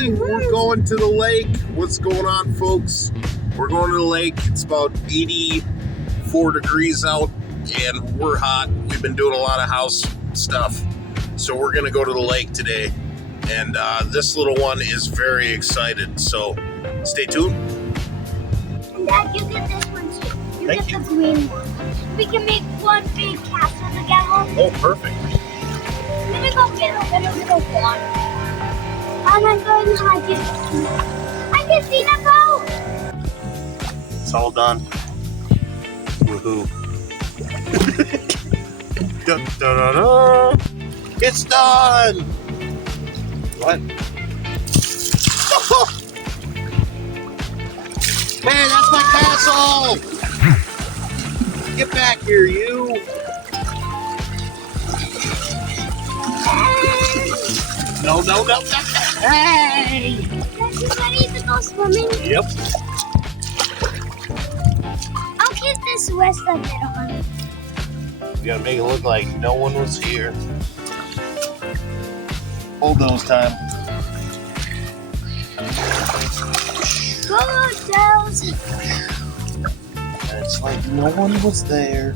Hey, we're going to the lake. What's going on, folks? We're going to the lake. It's about 84 degrees out, and we're hot. We've been doing a lot of house stuff, so we're going to go to the lake today. And this little one is very excited, so stay tuned. Dad, you get this one too. Thank Get the green one. We can make one big castle together. Oh, perfect. I'm gonna go get a little water. And I'm going to hide it. I can see the boat. It's all done. Woohoo. Dun, dun, dun, dun. It's done! What? Man, that's my castle! Get back here, you! No, no, no, no. Hey! Dad, you ready to go swimming? Yep. I'll keep this rest of it on. You gotta make it look like no one was here. Bulldoze time. Go, girls. And it's like no one was there.